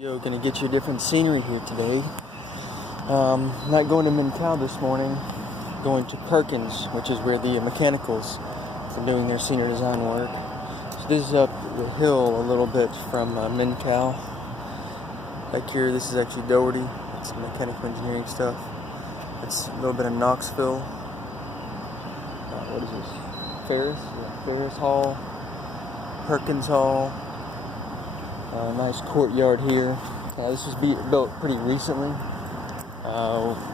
Gonna get you a different scenery here today. Not going to Mincal this morning, going to Perkins, which is where the mechanicals are doing their senior design work. So this is up the hill a little bit from Mincal. Back here, this is actually Doherty. It's mechanical engineering stuff. It's a little bit of Knoxville. What is this? Ferris? Yeah, Ferris Hall. Perkins Hall. Nice courtyard here. This was built pretty recently.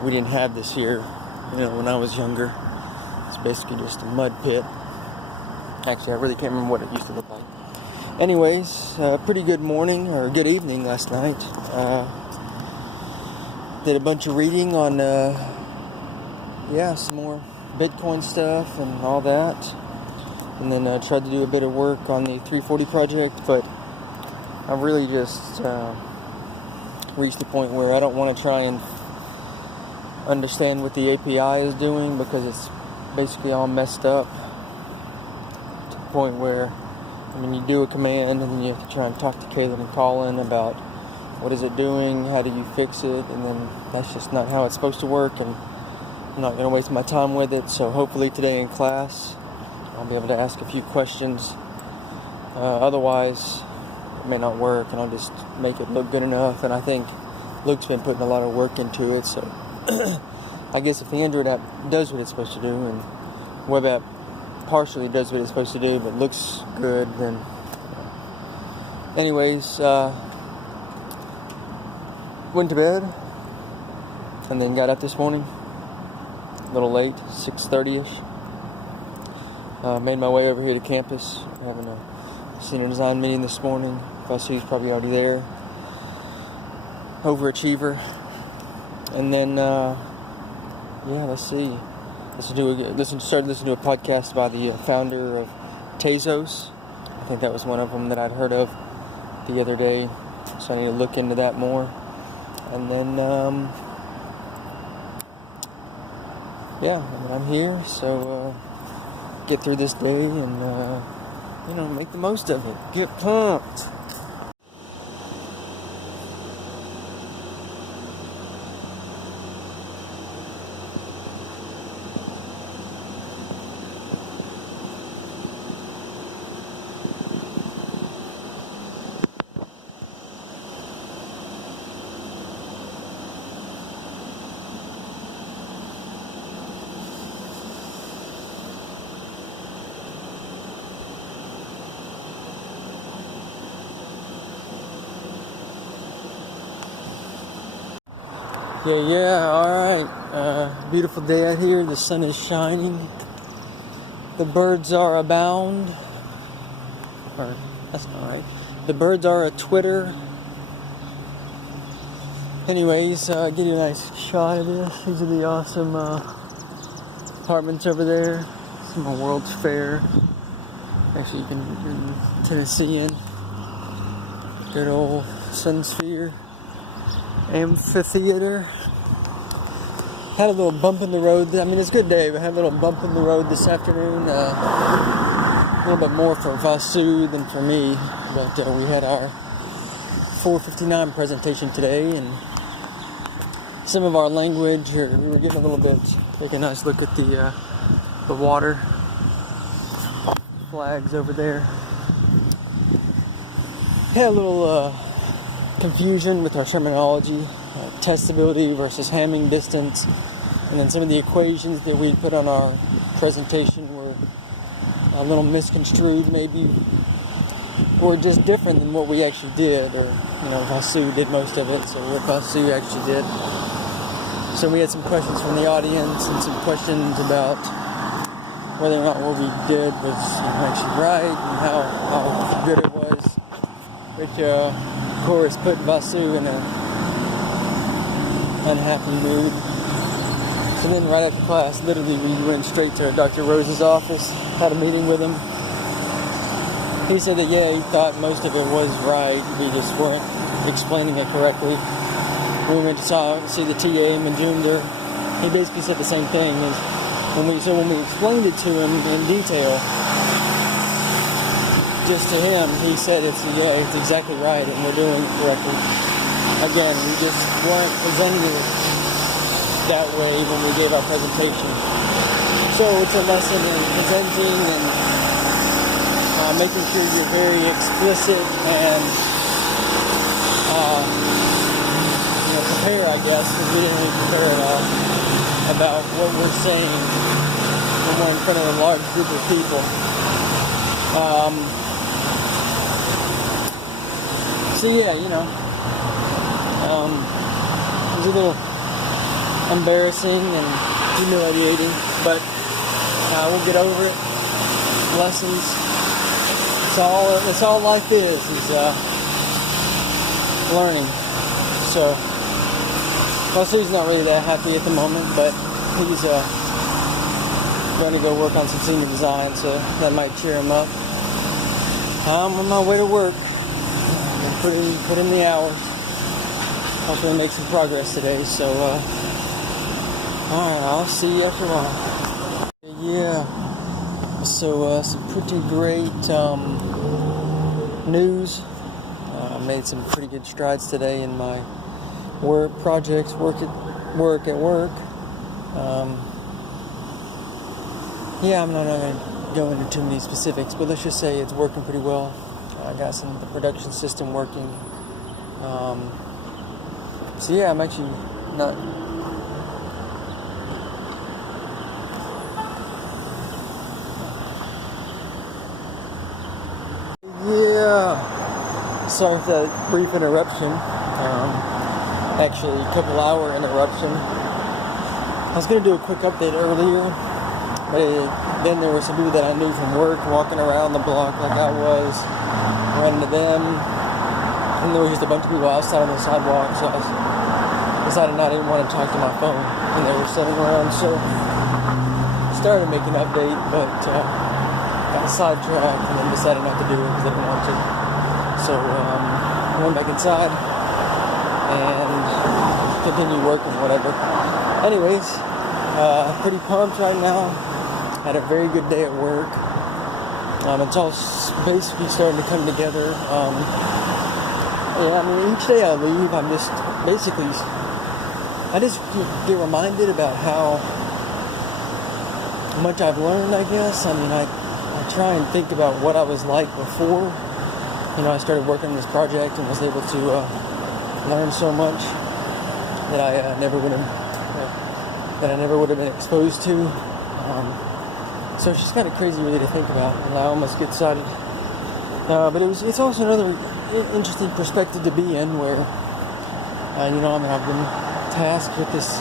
We didn't have this here, when I was younger. It's basically just a mud pit. Actually, I really can't remember what it used to look like. Anyways, pretty good morning, or good evening last night. Did a bunch of reading on, some more Bitcoin stuff and all that. And then tried to do a bit of work on the 340 project, but I've really just reached the point where I don't want to try and understand what the API is doing, because it's basically all messed up to the point where, you do a command and then you have to try and talk to Caleb and Colin about what is it doing, how do you fix it, and then that's just not how it's supposed to work, and I'm not going to waste my time with it. So hopefully today in class I'll be able to ask a few questions. Otherwise it may not work, and I'll just make it look good enough. And I think Luke's been putting a lot of work into it, so I guess if the Android app does what it's supposed to do, and web app partially does what it's supposed to do but looks good, then anyways, went to bed and then got up this morning a little late, 6:30ish. Made my way over here to campus. We're having a senior design meeting this morning. Vasu's probably already there. Overachiever. And then, let's see. Started listening to a podcast by the founder of Tezos. I think that was one of them that I'd heard of the other day. So I need to look into that more. And then, I'm here. So, get through this day and, make the most of it. Get pumped. Alright. Beautiful day out here. The sun is shining. The birds are abound. Or, that's not right. The birds are a twitter. Anyways, get you a nice shot of this. These are the awesome apartments over there. Some of World's Fair. Actually, you can in Tennessee. Good old Sunsphere Amphitheater. Had a little bump in the road. It's a good day, but had a little bump in the road this afternoon. A little bit more for Vasu than for me. But we had our 459 presentation today, and some of our language, we were getting a little bit, take a nice look at the water flags over there. Had a little confusion with our terminology, testability versus Hamming distance, and then some of the equations that we put on our presentation were a little misconstrued, maybe, or just different than what we actually did, or Vasu did most of it, so what Vasu actually did. So we had some questions from the audience and some questions about whether or not what we did was actually right and how good it was, which of course put Vasu in a unhappy mood. So then right after class, literally we went straight to Dr. Rose's office, had a meeting with him. He said that he thought most of it was right, we just weren't explaining it correctly. We went to see the TA Majumdar. He basically said the same thing. When we explained it to him in detail, just to him, he said it's exactly right and we're doing it correctly. again, we just weren't presenting it that way when we gave our presentation. So it's a lesson in presenting and making sure you're very explicit and prepare, I guess, because we didn't really prepare at all about what we're saying when we're in front of a large group of people. So yeah, it was a little embarrassing and humiliating, but we'll get over it. Lessons. It's all life is learning. So, Steve's not really that happy at the moment, but he's going to go work on some senior design, so that might cheer him up. I'm on my way to work. Put in the hours. Hopefully make some progress today. So, alright, I'll see you after a while. Yeah. So, some pretty great news. Made some pretty good strides today in my work projects, work. Yeah, I'm not going to go into too many specifics, but let's just say it's working pretty well. I got the production system working. So yeah, I'm actually not. Yeah. Sorry for that brief interruption. Actually, a couple hour interruption. I was going to do a quick update earlier, but then there were some people that I knew from work walking around the block like I was. Ran into them, and there was just a bunch of people outside on the sidewalk, so I decided I didn't want to talk to my phone when they were sitting around, so I started making an update, but got sidetracked and then decided not to do it because I didn't want to. So I went back inside and continued working, whatever. Anyways, pretty pumped right now. Had a very good day at work. It's all basically starting to come together. Each day I leave, I just get reminded about how much I've learned, I guess. I try and think about what I was like before. I started working on this project and was able to learn so much that I never would have been exposed to. So it's just kind of crazy really to think about, and I almost get excited. But it's also another interesting perspective to be in where, I've been tasked with this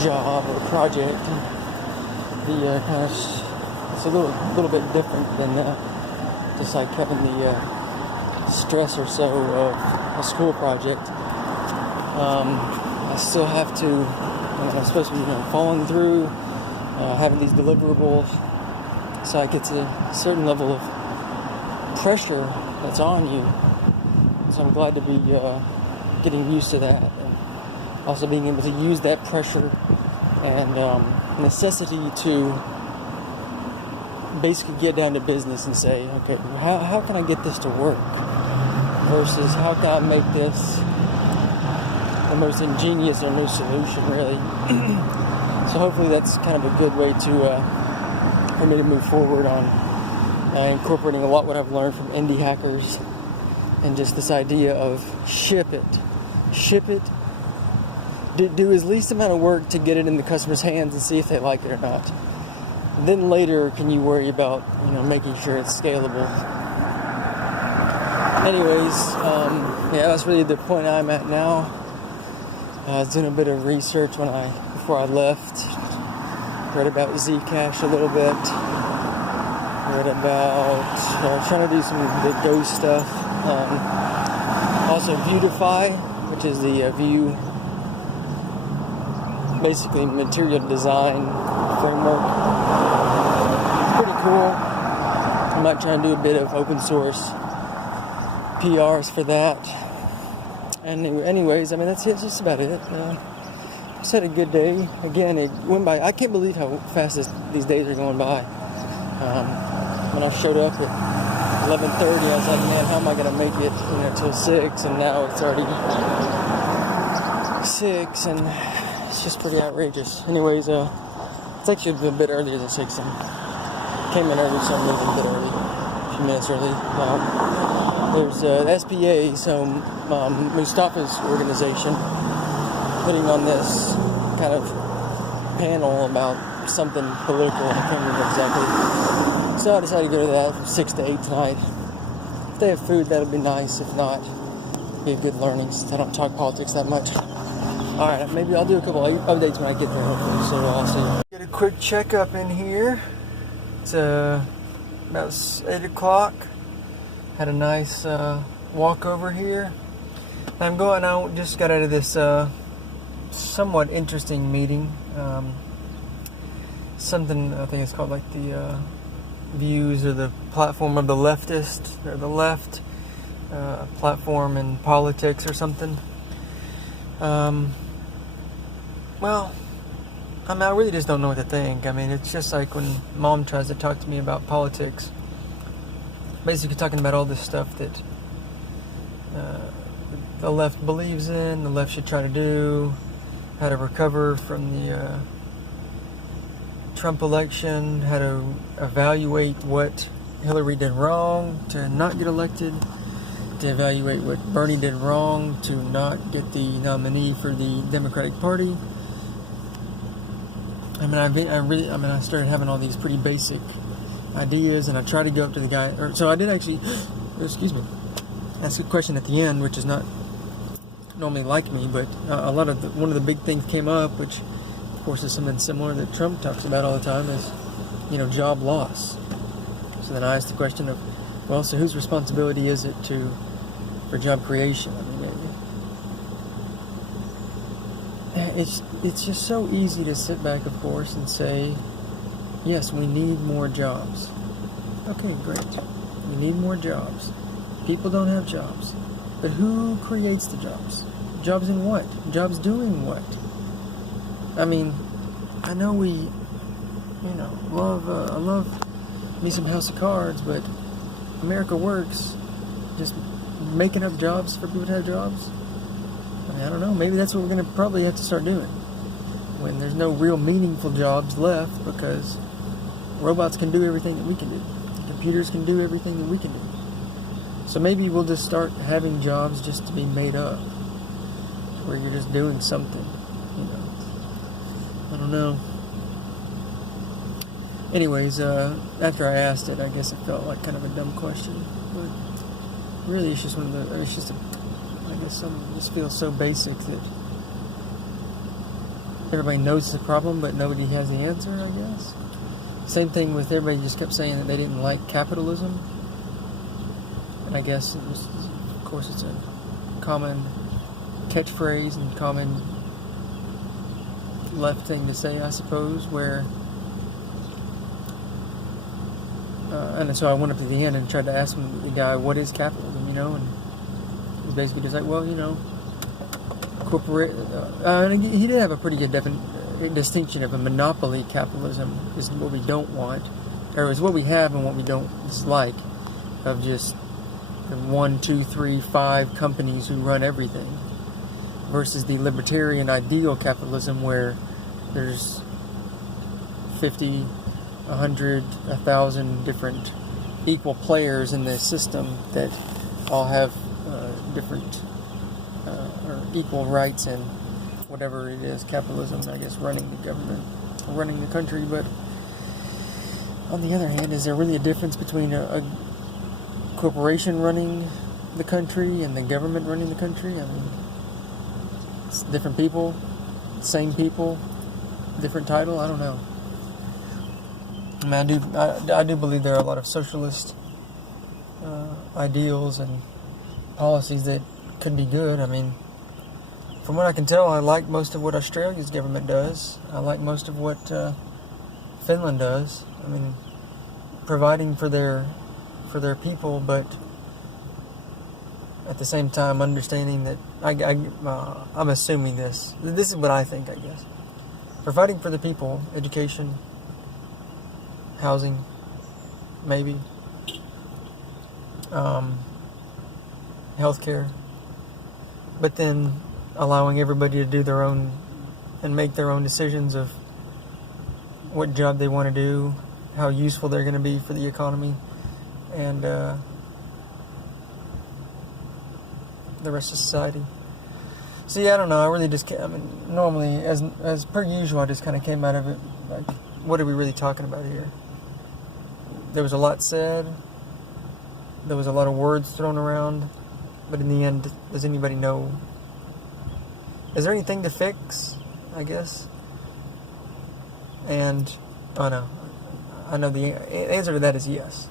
job or project, and it's a little bit different than just like having the stress or so of a school project. I still have to, I'm supposed to be following through, having these deliverables. So it gets a certain level of pressure that's on you. So I'm glad to be getting used to that, and also being able to use that pressure and necessity to basically get down to business and say, okay, how can I get this to work? Versus how can I make this the most ingenious or new solution, really. So hopefully that's kind of a good way to for me to move forward on incorporating a lot what I've learned from indie hackers, and just this idea of ship it, do as least amount of work to get it in the customer's hands and see if they like it or not. Then later can you worry about making sure it's scalable. Anyways, that's really the point I'm at now. I was doing a bit of research before I left. Read about Zcash a little bit. Read about trying to do some of the Go stuff. Also vidEFI, which is the view, basically material design framework. It's pretty cool. I might try and do a bit of open source PRs for that. And anyways, that's it. That's just about it. Just had a good day. Again, it went by. I can't believe how fast these days are going by. When I showed up at 11:30, I was like, man, how am I going to make it till 6? And now it's already 6, and it's just pretty outrageous. Anyways, it's actually a bit earlier than 6. And came in early, so I'm leaving a bit early, a few minutes early. There's SPA, so Mustafa's organization, putting on this kind of panel about something political, and I can't remember exactly. So I decided to go to that from 6 to 8 tonight. If they have food, that'll be nice. If not, it'll be a good learning since I don't talk politics that much. Alright, maybe I'll do a couple updates when I get there, hopefully, so I'll see. Get a quick checkup in here. It's about 8 o'clock. Had a nice walk over here. I'm going out, just got out of this somewhat interesting meeting. Something, I think it's called like the views or the platform of the leftist, or the left platform in politics or something. Well, I mean, I really just don't know what to think. I mean, it's just like when Mom tries to talk to me about politics, basically talking about all this stuff that the left believes in, the left should try to do, how to recover from the Trump election, how to evaluate what Hillary did wrong to not get elected, to evaluate what Bernie did wrong to not get the nominee for the Democratic Party. I mean, I started having all these pretty basic ideas, and I tried to go up to the guy, so I did actually, excuse me, ask a question at the end, which is not normally like me, but one of the big things came up, which of course is something similar that Trump talks about all the time, is, job loss. So then I asked the question of, well, so whose responsibility is it for job creation? I mean, it's just so easy to sit back, of course, and say, yes, we need more jobs. Okay, great. We need more jobs. People don't have jobs. But who creates the jobs? Jobs in what? Jobs doing what? I mean, I know I love me some House of Cards, but America Works, just making up jobs for people to have jobs? I mean, I don't know, maybe that's what we're going to probably have to start doing when there's no real meaningful jobs left, because robots can do everything that we can do. Computers can do everything that we can do. So maybe we'll just start having jobs just to be made up, where you're just doing something, I don't know. Anyways, after I asked it, I guess it felt like kind of a dumb question, but really it's just some just feels so basic that everybody knows the problem, but nobody has the answer, I guess. Same thing with everybody just kept saying that they didn't like capitalism. And I guess of course it's a common catchphrase and common left thing to say, I suppose, where and so I went up to the end and tried to ask the guy, what is capitalism, and he's basically just like, well, corporate, and he did have a pretty good distinction of a monopoly capitalism is what we don't want, or is what we have and what we don't dislike, of just the 1, 2, 3, 5 companies who run everything, versus the libertarian ideal capitalism where there's 50, 100, 1,000 different equal players in the system that all have different or equal rights in whatever it is, capitalism, I guess, running the government, running the country. But on the other hand, is there really a difference between a corporation running the country and the government running the country? I mean, it's different people, same people, different title. I don't know. I mean, I do believe there are a lot of socialist ideals and policies that could be good. I mean, from what I can tell, I like most of what Australia's government does. I like most of what Finland does. I mean, providing for their people, but at the same time understanding that I'm assuming this is what I think, I guess. Providing for the people, education, housing, maybe, healthcare, but then allowing everybody to do their own and make their own decisions of what job they want to do, how useful they're going to be for the economy, and the rest of society. So yeah, I don't know. I really just can't. I mean, normally, as per usual, I just kind of came out of it like, what are we really talking about here? There was a lot said. There was a lot of words thrown around, but in the end, does anybody know? Is there anything to fix? I guess. And I know the answer to that is yes.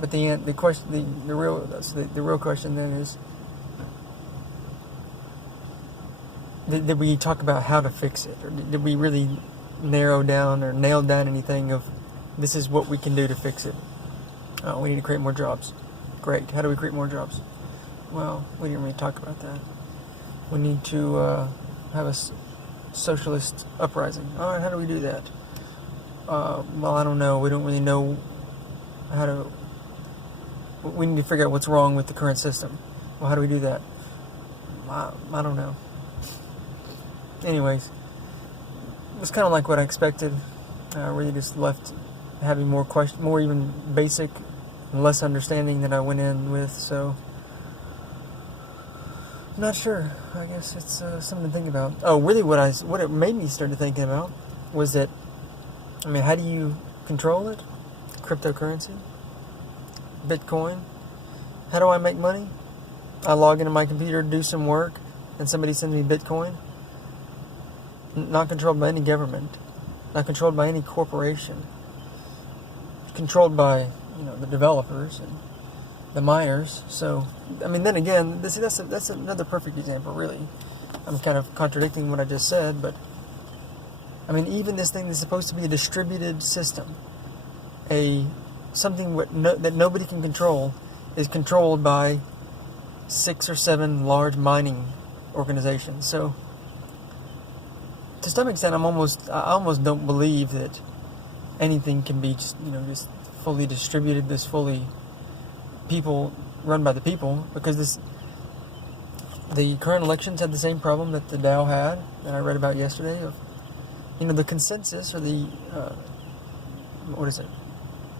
But the question, the real question then is, did we talk about how to fix it, or did we really narrow down or nail down anything of this is what we can do to fix it? Oh, we need to create more jobs. Great. How do we create more jobs? Well, we didn't really talk about that. We need to have a socialist uprising. All right, how do we do that? Well, I don't know. We don't really know how to. We need to figure out what's wrong with the current system. Well, how do we do that? I don't know. Anyways, it was kind of like what I expected. I really just left having more even basic and less understanding than I went in with. So, I'm not sure. I guess it's something to think about. Oh, really? What it made me start thinking about was that, I mean, how do you control it? Cryptocurrency, Bitcoin. How do I make money? I log into my computer to do some work, and somebody sends me Bitcoin. Not controlled by any government, not controlled by any corporation. Controlled by the developers and the miners. So, I mean, then again, that's another perfect example. Really, I'm kind of contradicting what I just said, but I mean, even this thing that's supposed to be a distributed system, something that nobody can control, is controlled by 6 or 7 large mining organizations. So, to some extent, I almost don't believe that anything can be just fully distributed, this fully run by the people, because the current elections had the same problem that the Dow had that I read about yesterday of the consensus, or the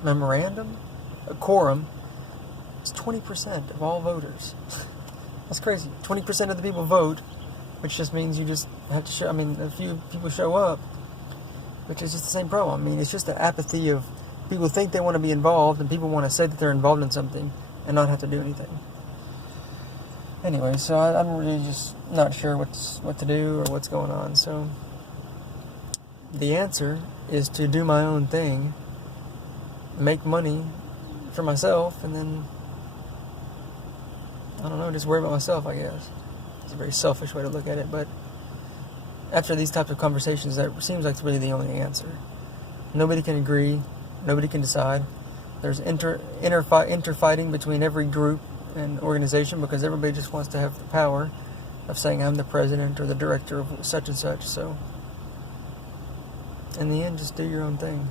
memorandum, a quorum, is 20% of all voters. That's crazy. 20% of the people vote, which just means you just have to show. I mean, a few people show up, which is just the same problem. I mean, it's just the apathy of people think they want to be involved, and people want to say that they're involved in something and not have to do anything. Anyway, so I'm really just not sure what to do or what's going on. So the answer is to do my own thing, make money for myself, and then I don't know, just worry about myself, I guess. It's a very selfish way to look at it, but after these types of conversations, that seems like it's really the only answer. Nobody can agree. Nobody can decide. There's interfighting between every group and organization because everybody just wants to have the power of saying I'm the president or the director of such and such. So, in the end, just do your own thing.